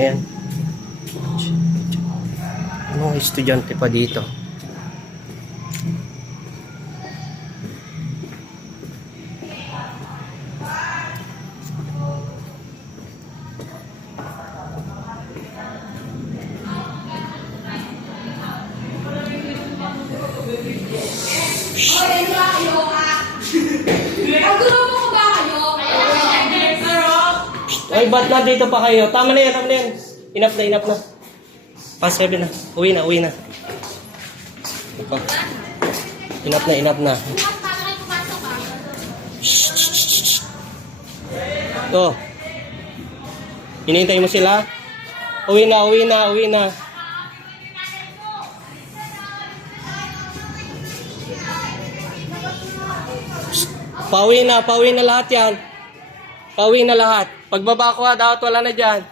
Ayan. Mga estudyante pa dito. Ay, ba't na dito pa kayo? Tama na yan, tama na yan. Enough na, enough na. Past 7 na. Uwi na, uwi na. Ito. Enough na, enough na. Ito. Hinihintay mo sila? Uwi na, uwi na, uwi na. Pauwi na lahat yan. Pauwi na lahat. Pagbaba ko dapat wala na dyan.